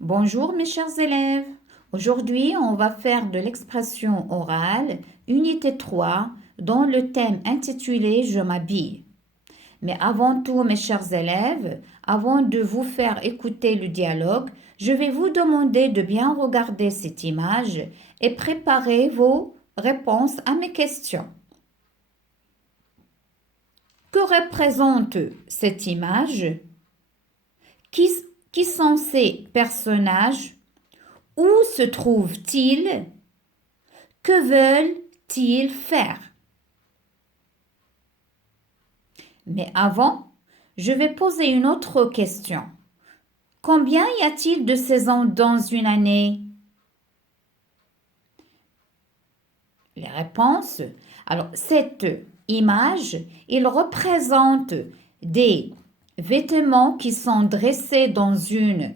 Bonjour mes chers élèves. Aujourd'hui, on va faire de l'expression orale, unité 3, dans le thème intitulé Je m'habille. Mais avant tout, mes chers élèves, avant de vous faire écouter le dialogue, je vais vous demander de bien regarder cette image et préparer vos réponses à mes questions. Que représente cette image? Qui sont ces personnages? Où se trouvent-ils? Que veulent-ils faire? Mais avant, je vais poser une autre question. Combien y a-t-il de saisons dans une année? Les réponses. Alors, cette image, il représente des vêtements qui sont dressés dans une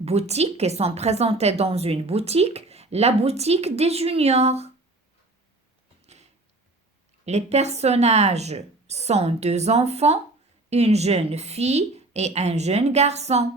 boutique, qui sont présentés dans une boutique, la boutique des juniors. Les personnages sont deux enfants, une jeune fille et un jeune garçon.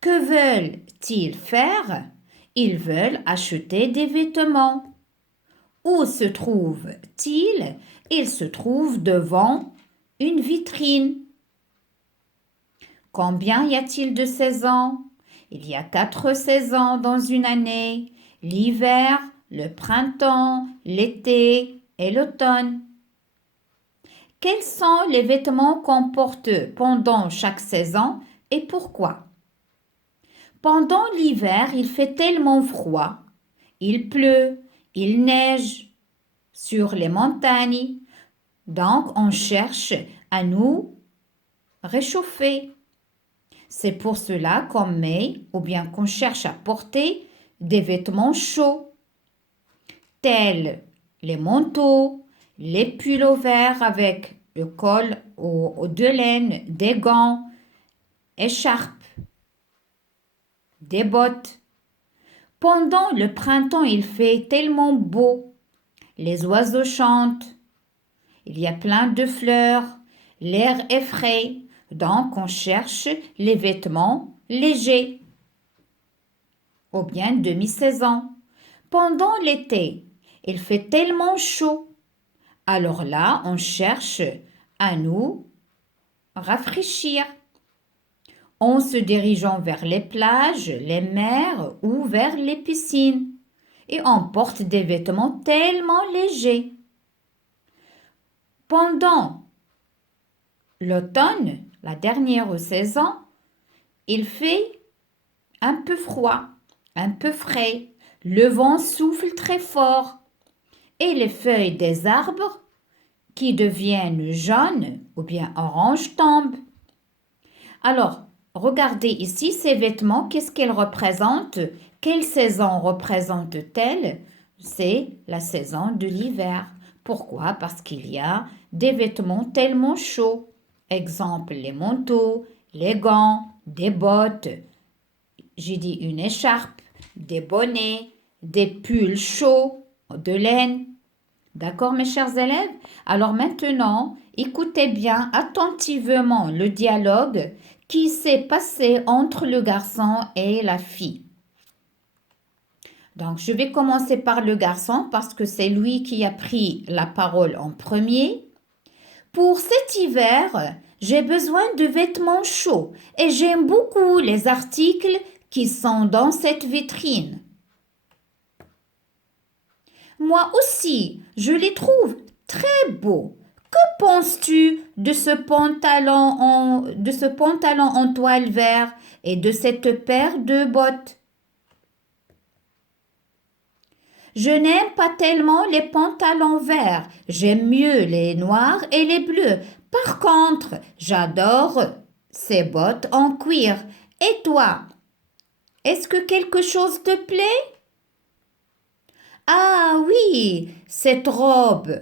Que veulent-ils faire? Ils veulent acheter des vêtements. Où se trouvent-ils? Ils se trouvent devant une vitrine. Combien y a-t-il de saisons? Il y a 4 saisons dans une année. L'hiver, le printemps, l'été et l'automne. Quels sont les vêtements qu'on porte pendant chaque saison et pourquoi? Pendant l'hiver, il fait tellement froid. Il pleut, il neige sur les montagnes. Donc, on cherche à nous réchauffer. C'est pour cela qu'on met ou bien qu'on cherche à porter des vêtements chauds, tels les manteaux, les pullovers avec le col de laine, des gants, écharpes, des bottes. Pendant le printemps, il fait tellement beau. Les oiseaux chantent. Il y a plein de fleurs. L'air est frais. Donc, on cherche les vêtements légers ou bien demi-saison. Pendant l'été, il fait tellement chaud. Alors là, on cherche à nous rafraîchir en se dirigeant vers les plages, les mers ou vers les piscines. Et on porte des vêtements tellement légers. Pendant l'automne, la dernière saison, il fait un peu froid, un peu frais. Le vent souffle très fort et les feuilles des arbres qui deviennent jaunes ou bien oranges tombent. Alors, regardez ici ces vêtements, qu'est-ce qu'elles représentent? Quelle saison représente-t-elle? C'est la saison de l'hiver. Pourquoi? Parce qu'il y a des vêtements tellement chauds. Exemple, les manteaux, les gants, des bottes, j'ai dit une écharpe, des bonnets, des pulls chauds de laine. D'accord, mes chers élèves? Alors maintenant, écoutez bien attentivement le dialogue qui s'est passé entre le garçon et la fille. Donc, je vais commencer par le garçon parce que c'est lui qui a pris la parole en premier. Pour cet hiver, j'ai besoin de vêtements chauds et j'aime beaucoup les articles qui sont dans cette vitrine. Moi aussi, je les trouve très beaux. Que penses-tu de ce pantalon en toile vert et de cette paire de bottes? Je n'aime pas tellement les pantalons verts. J'aime mieux les noirs et les bleus. Par contre, j'adore ces bottes en cuir. Et toi, est-ce que quelque chose te plaît? Ah oui, cette robe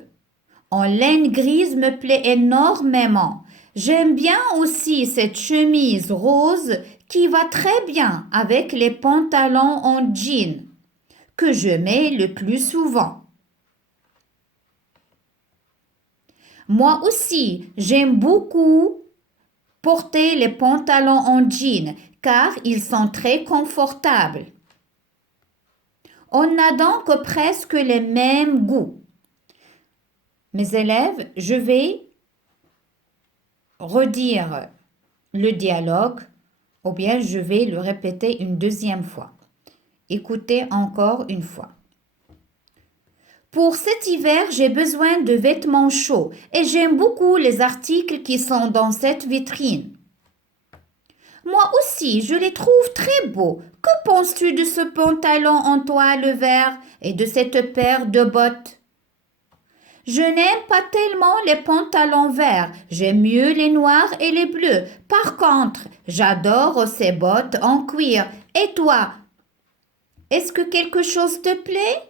en laine grise me plaît énormément. J'aime bien aussi cette chemise rose qui va très bien avec les pantalons en jean que je mets le plus souvent. Moi aussi, j'aime beaucoup porter les pantalons en jean car ils sont très confortables. On a donc presque les mêmes goûts. Mes élèves, je vais redire le dialogue ou bien je vais le répéter une deuxième fois. Écoutez encore une fois. Pour cet hiver, j'ai besoin de vêtements chauds et j'aime beaucoup les articles qui sont dans cette vitrine. Moi aussi, je les trouve très beaux. Que penses-tu de ce pantalon en toile vert et de cette paire de bottes? Je n'aime pas tellement les pantalons verts, j'aime mieux les noirs et les bleus. Par contre, j'adore ces bottes en cuir. Et toi, est-ce que quelque chose te plaît?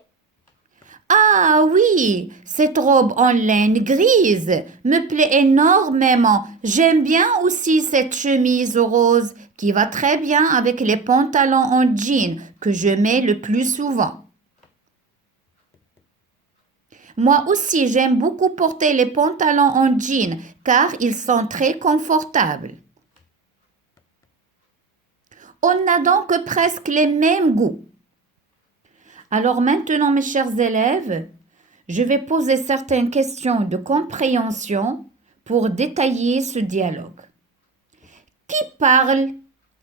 Ah oui, cette robe en laine grise me plaît énormément. J'aime bien aussi cette chemise rose qui va très bien avec les pantalons en jean que je mets le plus souvent. Moi aussi, j'aime beaucoup porter les pantalons en jean car ils sont très confortables. On a donc presque les mêmes goûts. Alors maintenant, mes chers élèves, je vais poser certaines questions de compréhension pour détailler ce dialogue. Qui parle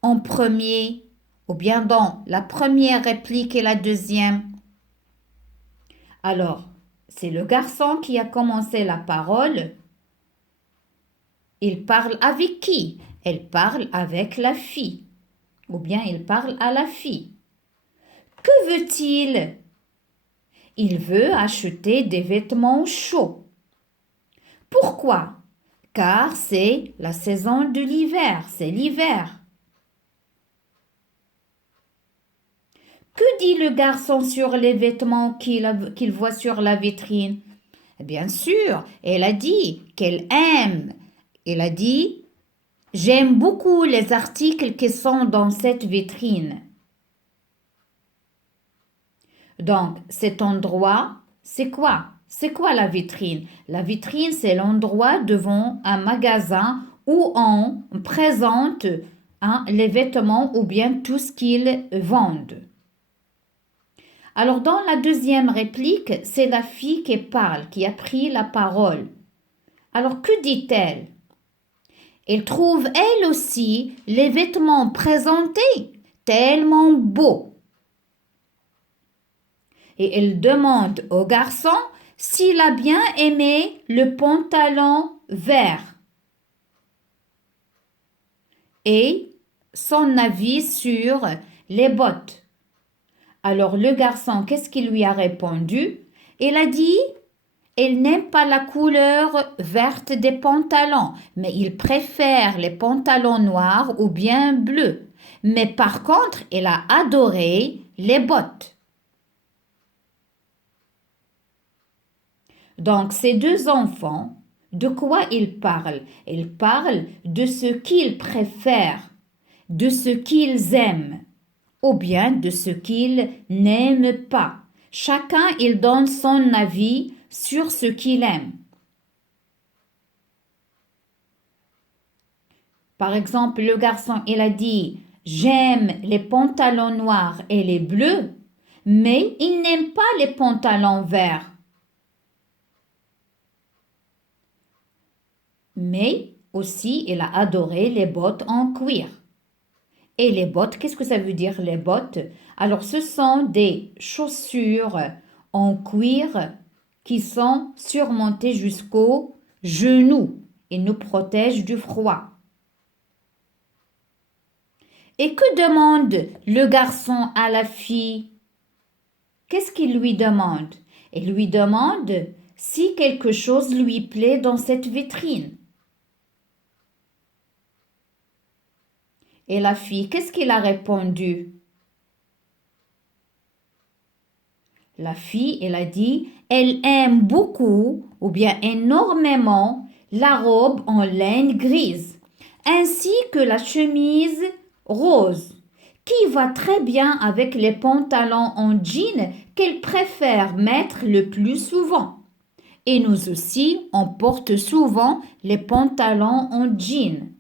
en premier ou bien dans la première réplique et la deuxième? Alors, c'est le garçon qui a commencé la parole. Il parle avec qui? Elle parle avec la fille. Ou bien il parle à la fille. Que veut-il? Il veut acheter des vêtements chauds. Pourquoi? Car c'est la saison de l'hiver, c'est l'hiver. Que dit le garçon sur les vêtements qu'il voit sur la vitrine? Bien sûr, elle a dit qu'elle aime. Elle a dit « J'aime beaucoup les articles qui sont dans cette vitrine. » Donc, cet endroit, c'est quoi? C'est quoi la vitrine? La vitrine, c'est l'endroit devant un magasin où on présente les vêtements ou bien tout ce qu'ils vendent. Alors, dans la deuxième réplique, c'est la fille qui parle, qui a pris la parole. Alors, que dit-elle? Elle trouve elle aussi les vêtements présentés tellement beaux. Et elle demande au garçon s'il a bien aimé le pantalon vert et son avis sur les bottes. Alors le garçon, qu'est-ce qu'il lui a répondu? Il a dit, il n'aime pas la couleur verte des pantalons, mais il préfère les pantalons noirs ou bien bleus. Mais par contre, il a adoré les bottes. Donc, ces deux enfants, de quoi ils parlent? Ils parlent de ce qu'ils préfèrent, de ce qu'ils aiment, ou bien de ce qu'ils n'aiment pas. Chacun, il donne son avis sur ce qu'il aime. Par exemple, le garçon, il a dit « J'aime les pantalons noirs et les bleus, mais il n'aime pas les pantalons verts. » Mais aussi, il a adoré les bottes en cuir. Et les bottes, qu'est-ce que ça veut dire les bottes? Alors, ce sont des chaussures en cuir qui sont surmontées jusqu'aux genoux et nous protègent du froid. Et que demande le garçon à la fille? Qu'est-ce qu'il lui demande? Il lui demande si quelque chose lui plaît dans cette vitrine. Et la fille, qu'est-ce qu'il a répondu? La fille, elle a dit, elle aime beaucoup ou bien énormément la robe en laine grise, ainsi que la chemise rose, qui va très bien avec les pantalons en jean qu'elle préfère mettre le plus souvent. Et nous aussi, on porte souvent les pantalons en jean.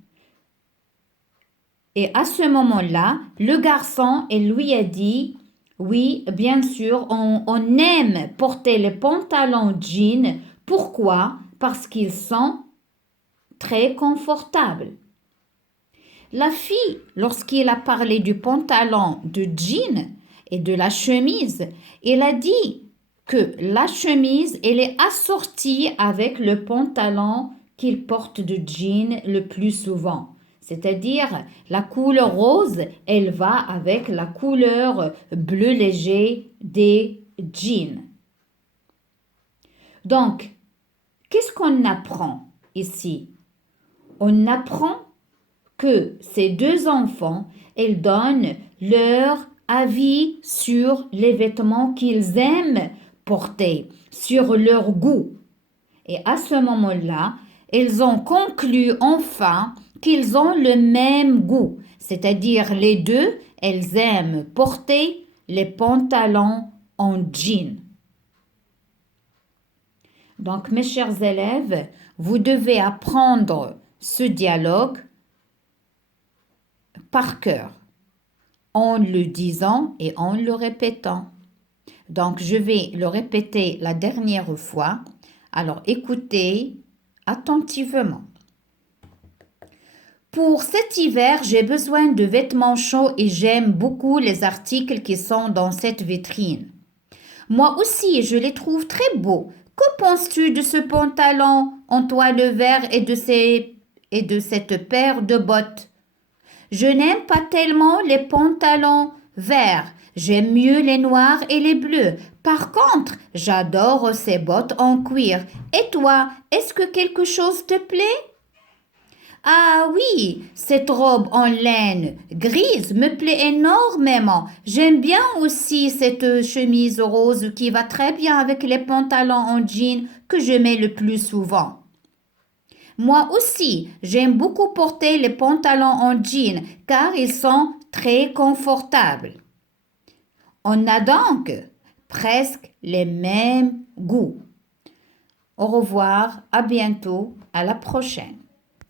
Et à ce moment-là, le garçon, il lui a dit, oui, bien sûr, on aime porter les pantalons jeans. Pourquoi? Parce qu'ils sont très confortables. La fille, lorsqu'il a parlé du pantalon de jean et de la chemise, elle a dit que la chemise, elle est assortie avec le pantalon qu'il porte de jean le plus souvent. C'est-à-dire, la couleur rose, elle va avec la couleur bleu léger des jeans. Donc, qu'est-ce qu'on apprend ici? On apprend que ces deux enfants, ils donnent leur avis sur les vêtements qu'ils aiment porter, sur leur goût. Et à ce moment-là, ils ont conclu enfin qu'ils ont le même goût, c'est-à-dire les deux, elles aiment porter les pantalons en jean. Donc, mes chers élèves, vous devez apprendre ce dialogue par cœur, en le disant et en le répétant. Donc, je vais le répéter la dernière fois. Alors, écoutez attentivement. Pour cet hiver, j'ai besoin de vêtements chauds et j'aime beaucoup les articles qui sont dans cette vitrine. Moi aussi, je les trouve très beaux. Que penses-tu de ce pantalon en toile vert et de cette paire de bottes? Je n'aime pas tellement les pantalons verts. J'aime mieux les noirs et les bleus. Par contre, j'adore ces bottes en cuir. Et toi, est-ce que quelque chose te plaît? Ah oui, cette robe en laine grise me plaît énormément. J'aime bien aussi cette chemise rose qui va très bien avec les pantalons en jean que je mets le plus souvent. Moi aussi, j'aime beaucoup porter les pantalons en jean car ils sont très confortables. On a donc presque les mêmes goûts. Au revoir, à bientôt, à la prochaine.